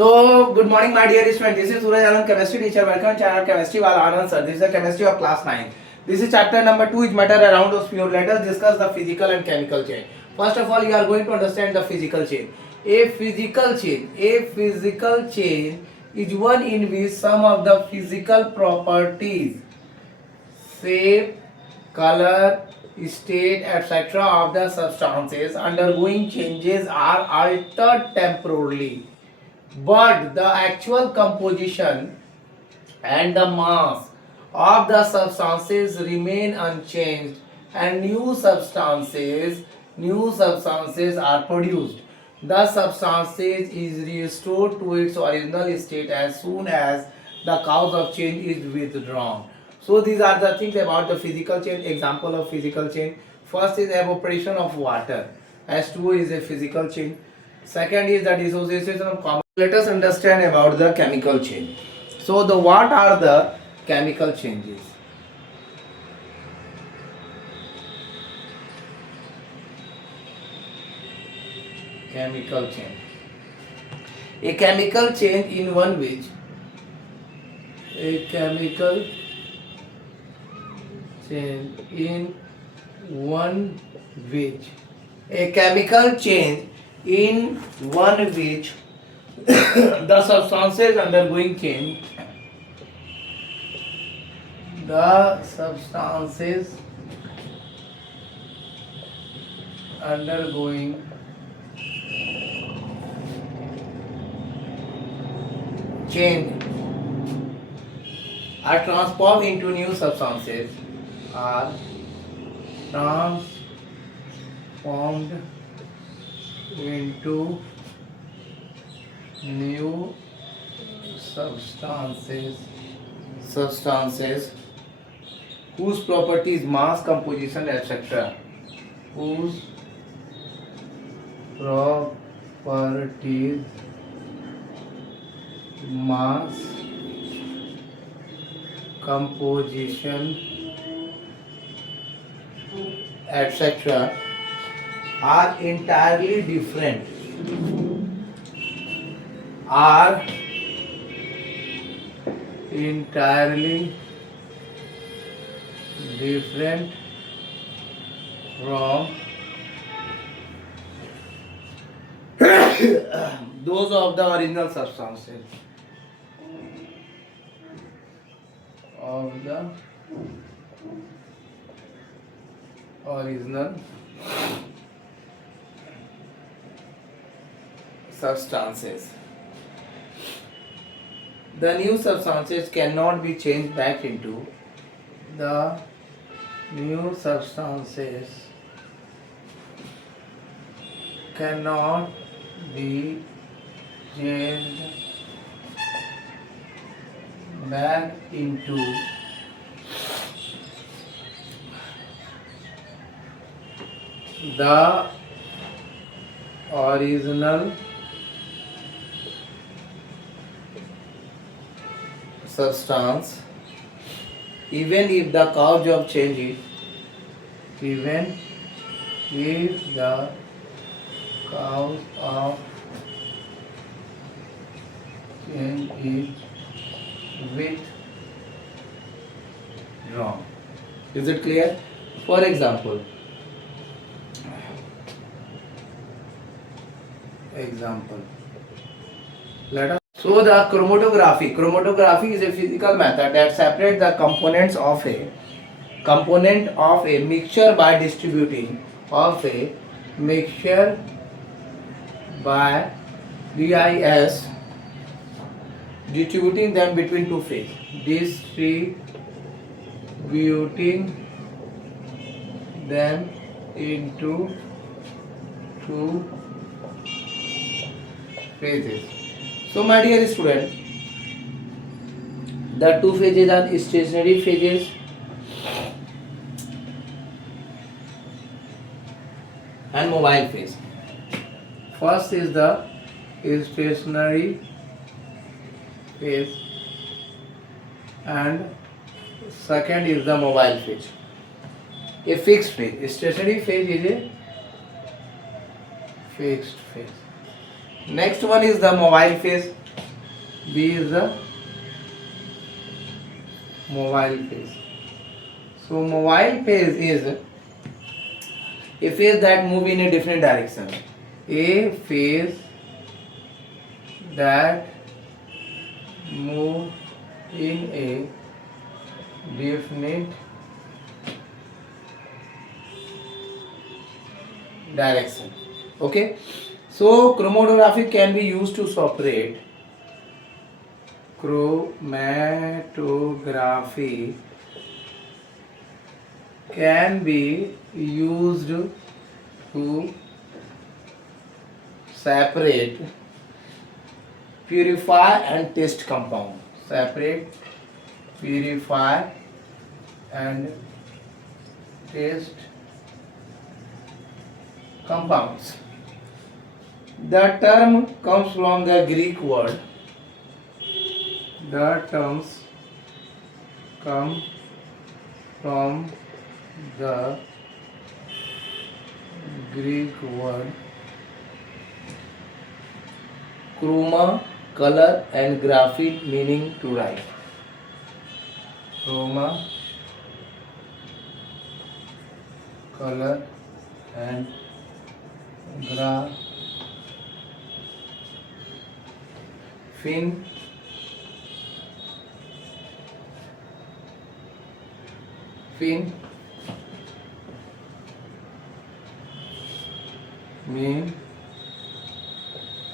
So, good morning, my dear students. This is Suraj Anand, chemistry teacher. Welcome to channel Chemistry while Anand sir. This is the chemistry of class 9. This is chapter number 2, is matter around those pure. Let us discuss the physical and chemical chain. First of all, you are going to understand the physical chain. A physical chain is one in which some of the physical properties, shape, color, state, etc. of the substances undergoing changes are altered temporarily, but the actual composition and the mass of the substances remain unchanged, and new substances are produced. The substances is restored to its original state as soon as the cause of change is withdrawn. So these are the things about the physical chain. Example of physical chain: first is evaporation of water, H2O is a physical chain. Second is the dissociation of common. Let us understand about the chemical chain. So the what are the chemical changes? Chemical chain. A chemical chain in one which a chemical chain in one which a chemical chain in one which the substances undergoing change, the substances undergoing change are transformed into new substances, are transformed into new substances whose properties, mass, composition, etc., whose properties, mass, composition, etc., are entirely different, are entirely different from those of the original substances, of the original substances. The new substances cannot be changed back into the new substances cannot be changed back into the original substance, even if the cause of change is, even if the cause of change is withdrawn. Is it clear? For example, let us. So the chromatography is a physical method that separates the component of a mixture by distributing distributing them between two phases. Distributing them into two phases. So my dear student, the two phases are stationary phases and mobile phase. First is the stationary phase and second is the mobile phase. A fixed phase. Stationary phase is a fixed phase. Next one is the mobile phase. B is the mobile phase. So mobile phase is a phase that move in a different direction. A phase that move in a definite direction. Okay, so chromatography can be used to separate. Chromatography can be used to separate, purify and test compound. Separate, purify and test compounds. The term comes from the Greek word. The terms come from the Greek word chroma, color, and graphene, meaning to write. Chroma, color, and graphene,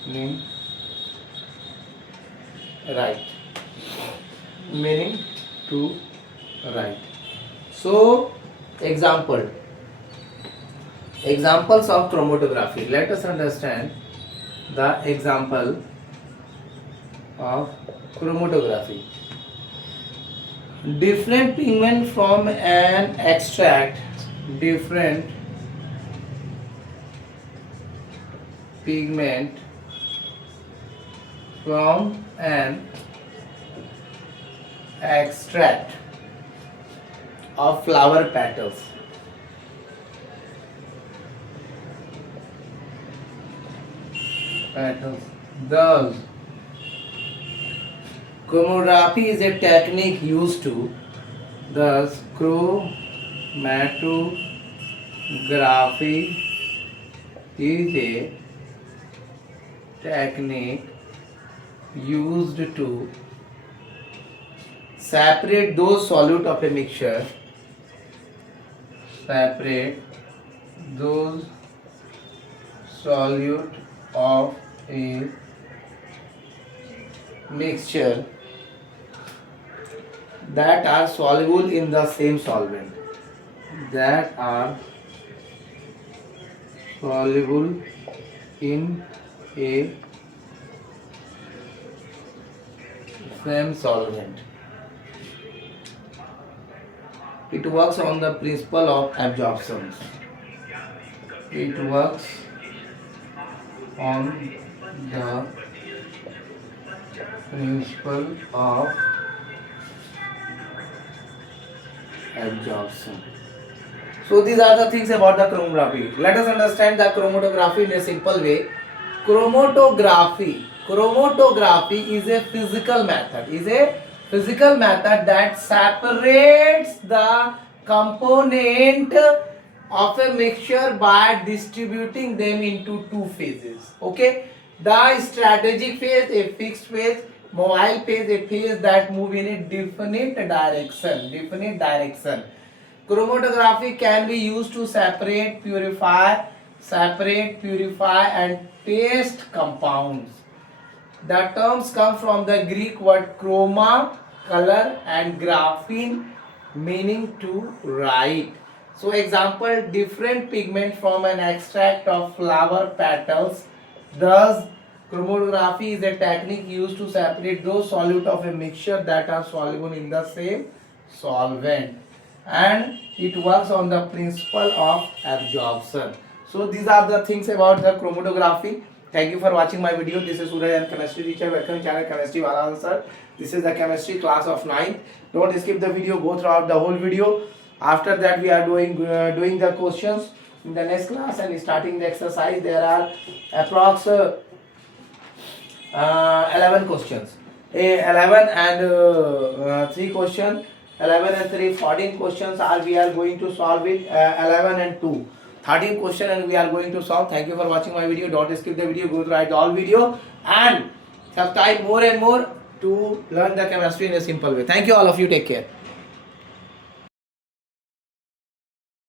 meaning right, meaning to write. So examples of chromatography. Let us understand the example of chromatography. Different pigment from an extract. Different pigment from an extract of flower petals. Thus, chromatography is a technique used to. Thus, chromatography is a technique used to separate those solute of a mixture. Separate those solute of a mixture that are soluble in the same solvent. That are soluble in a same solvent. It works on the principle of absorption. It works on the principle of absorption. So these are the things about the chromatography. Let us understand the chromatography in a simple way. Chromatography is a physical method. That separates the component of a mixture by distributing them into two phases. Okay, the strategic phase, a fixed phase; mobile phase, a phase that move in a definite direction. Chromatography can be used to separate, purify and test compounds. The terms come from the Greek word chroma, color, and graphene, meaning to write. So example, different pigment from an extract of flower petals. Thus, chromatography is a technique used to separate those solute of a mixture that are soluble in the same solvent, and it works on the principle of absorption. So these are the things about the chromatography. Thank you for watching my video. This is Suraj and chemistry teacher. Welcome channel Chemistry Wala Answer. This is the chemistry class of 9th. Don't skip the video. Go throughout the whole video. After that, we are doing the questions in the next class and starting the exercise. There are approx 11 questions. 11 and 3 question, 11 and 3, 14 questions are we are going to solve it. 11 and 2, 13 question and we are going to solve. Thank you for watching my video. Don't skip the video, go through all video and subscribe more and more to learn the chemistry in a simple way. Thank you all of you, take care.